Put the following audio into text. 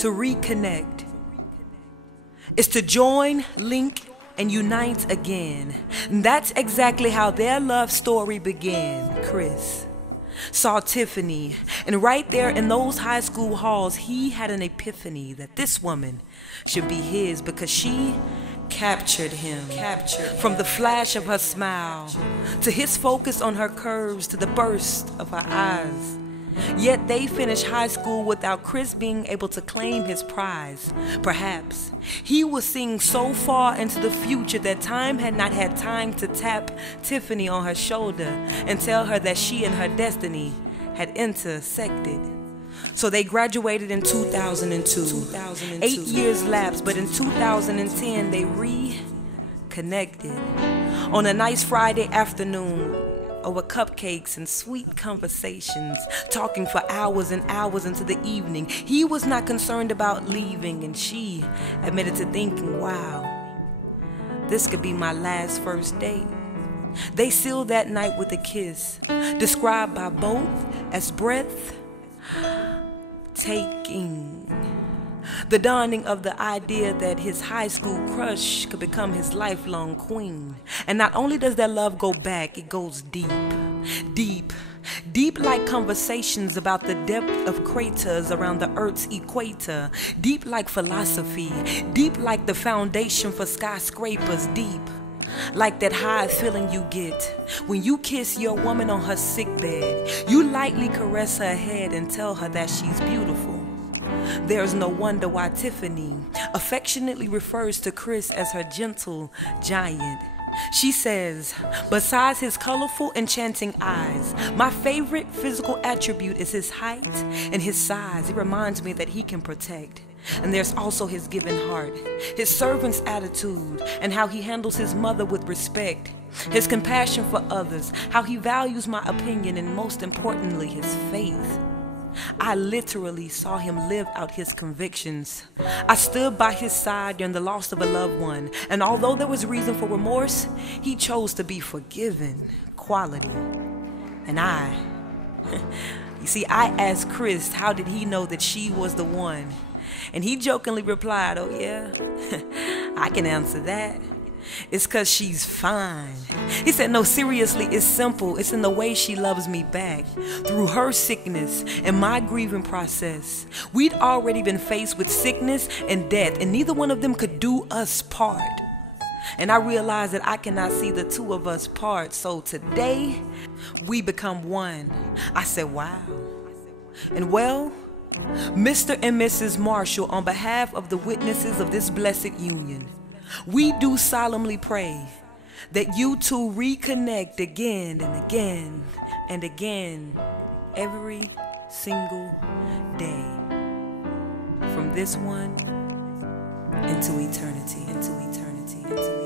to reconnect. It's to join, link, and unite again. And that's exactly how their love story began. Chris saw Tiffany, and right there in those high school halls, he had an epiphany that this woman should be his because she captured him. From the flash of her smile, to his focus on her curves, to the burst of her eyes. Yet they finished high school without Chris being able to claim his prize. Perhaps he was seeing so far into the future that time had not had time to tap Tiffany on her shoulder and tell her that she and her destiny had intersected. So they graduated in 2002. 8 years lapsed, but in 2010 they reconnected on a nice Friday afternoon over cupcakes and sweet conversations, talking for hours and hours into the evening. He was not concerned about leaving, and she admitted to thinking, wow, this could be my last first date. They sealed that night with a kiss, described by both as breath taking. The dawning of the idea that his high school crush could become his lifelong queen. And not only does their love go back, it goes deep. Deep like conversations about the depth of craters around the Earth's equator. Deep like philosophy. Deep like the foundation for skyscrapers. Deep like that high feeling you get when you kiss your woman on her sickbed. You lightly caress her head and tell her that she's beautiful. There's no wonder why Tiffany affectionately refers to Chris as her gentle giant. She says, besides his colorful, enchanting eyes, my favorite physical attribute is his height and his size. It reminds me that he can protect. And there's also his giving heart, his servant's attitude, and how he handles his mother with respect, his compassion for others, how he values my opinion, and most importantly, his faith. I literally saw him live out his convictions. I stood by his side during the loss of a loved one, and although there was reason for remorse, he chose to be forgiven. Quality. And you see, I asked Chris how did he know that she was the one, and he jokingly replied, oh yeah, I can answer that. It's 'cause she's fine. He said, no, seriously, it's simple. It's in the way she loves me back. Through her sickness and my grieving process, we'd already been faced with sickness and death, and neither one of them could do us part. And I realized that I cannot see the two of us part. So today, we become one. I said, wow. And well, Mr. and Mrs. Marshall, on behalf of the witnesses of this blessed union, we do solemnly pray that you two reconnect again and again and again every single day from this one into eternity, into eternity, into eternity.